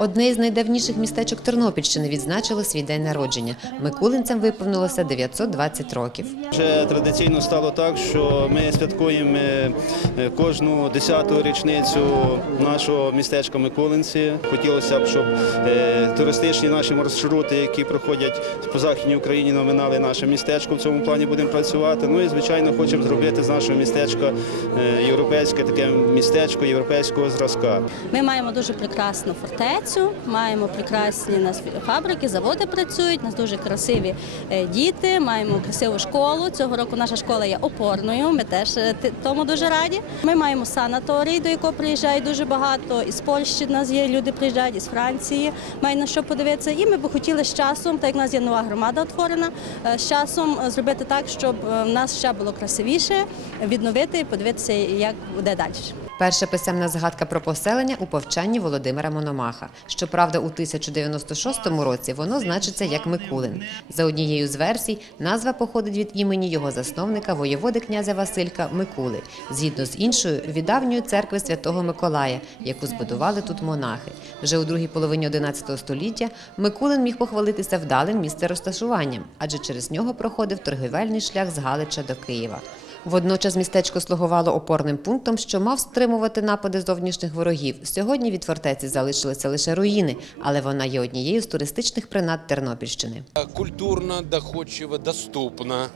Одне із найдавніших містечок Тернопільщини відзначило свій день народження. Микулинцям виповнилося 920 років. Вже традиційно стало так, що ми святкуємо е, е, кожну десяту річницю нашого містечка Миколинці. Хотілося б, щоб е, туристичні наші маршрути, які проходять по західній Україні, номинали наше містечко. В цьому плані будемо працювати. Ну і звичайно, хочемо зробити з нашого містечка європейське таке містечко європейського зразка. Ми маємо дуже прекрасну фортецю, маємо прекрасні у нас фабрики, заводи працюють. У нас дуже красиві е, діти, маємо красиву школу. Цього року наша школа є опорною. Ми теж е, тому дуже раді. Ми маємо санаторій, до якого приїжджає дуже багато. Із Польщі в нас є люди, приїжджають із Франції. Має на що подивитися. І ми б хотіли з часом, так як в нас є нова громада утворена, е, з часом зробити так, щоб в нас ще було красивіше, відновити і подивитися, як буде далі. Перша писемна згадка про поселення у повчанні Володимира Мономаха. Щоправда, у 1096 році воно значиться як Микулин. За однією з версій, назва походить від імені його засновника, воєводи князя Василька Микули, згідно з іншою від давньої церкви святого Миколая, яку збудували тут монахи. Вже у другій половині 11 століття Микулин міг похвалитися вдалим місцерозташуванням, адже через нього проходив торгівельний шлях з Галича до Києва. Водночас містечко слугувало опорним пунктом, що мав стримувати напади зовнішніх ворогів. Сьогодні від фортеці залишилися лише руїни, але вона є однією з туристичних принад Тернопільщини. культурно, доходчиво, доступно.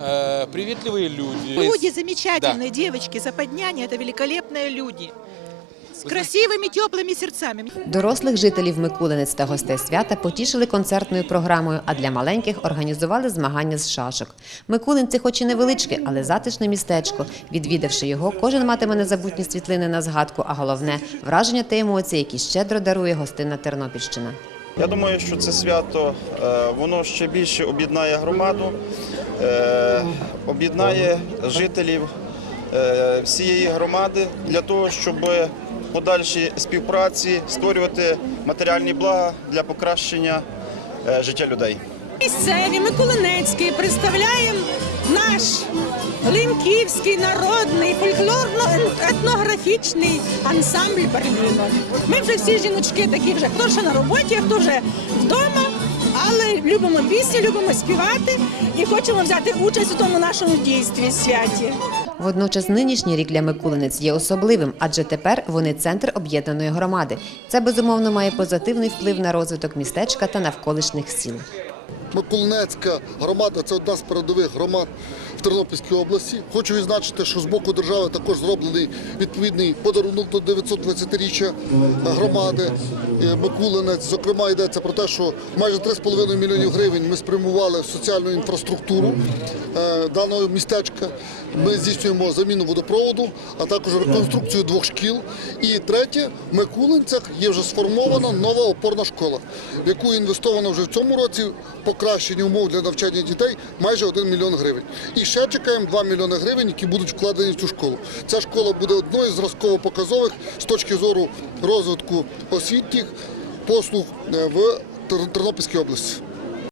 Э, Приветливые люди. Люди замечательные, девочки, западняне, это великолепные люди. С красивыми, теплыми сердцами. Дорослих жителів Микулинець та гостей свята потішили концертною програмою, а для маленьких організували змагання з шашок. Микулинці, хоч і невеличке, але затишне містечко. Відвідавши його, кожен матиме незабутні світлини на згадку, а головне враження та емоції, які щедро дарує гостинна Тернопільщина. Я думаю, що це свято е, воно ще більше об'єднає громаду, е, об'єднає жителів е, всієї громади для того, щоб подальшій співпраці створювати матеріальні блага для покращення е, життя людей. Місцеві, Миколинецький, представляємо наш Линківський народний фольклорно-етнографічний ансамбль Берліну. Ми вже всі жіночки такі вже, хто ще на роботі, хто вже вдома, але любимо пісні, любимо співати і хочемо взяти участь у тому нашому дійстві святі. Водночас нинішній рік для Микулинець є особливим, адже тепер вони центр об'єднаної громади. Це безумовно має позитивний вплив на розвиток містечка та навколишніх сіл. Миколинецька громада це одна з передових громад в Тернопільській області. Хочу відзначити, що з боку держави також зроблений відповідний подарунок до 920-річчя громади Е, Микулинець. Зокрема, йдеться про те, що майже 3,5 мільйонів гривень ми спрямували в соціальну інфраструктуру е, даного містечка. Ми здійснюємо заміну водопроводу, а також реконструкцію двох шкіл. І третє, в Микулинцях є вже сформована нова опорна школа, в яку інвестовано вже в цьому році покращення умов для навчання дітей майже 1 мільйон гривень. І ще чекаємо 2 мільйони гривень, які будуть вкладені в цю школу. Ця школа буде одною з зразково-показових з точки зору розвитку освітніх послуг е, в Тернопільській області.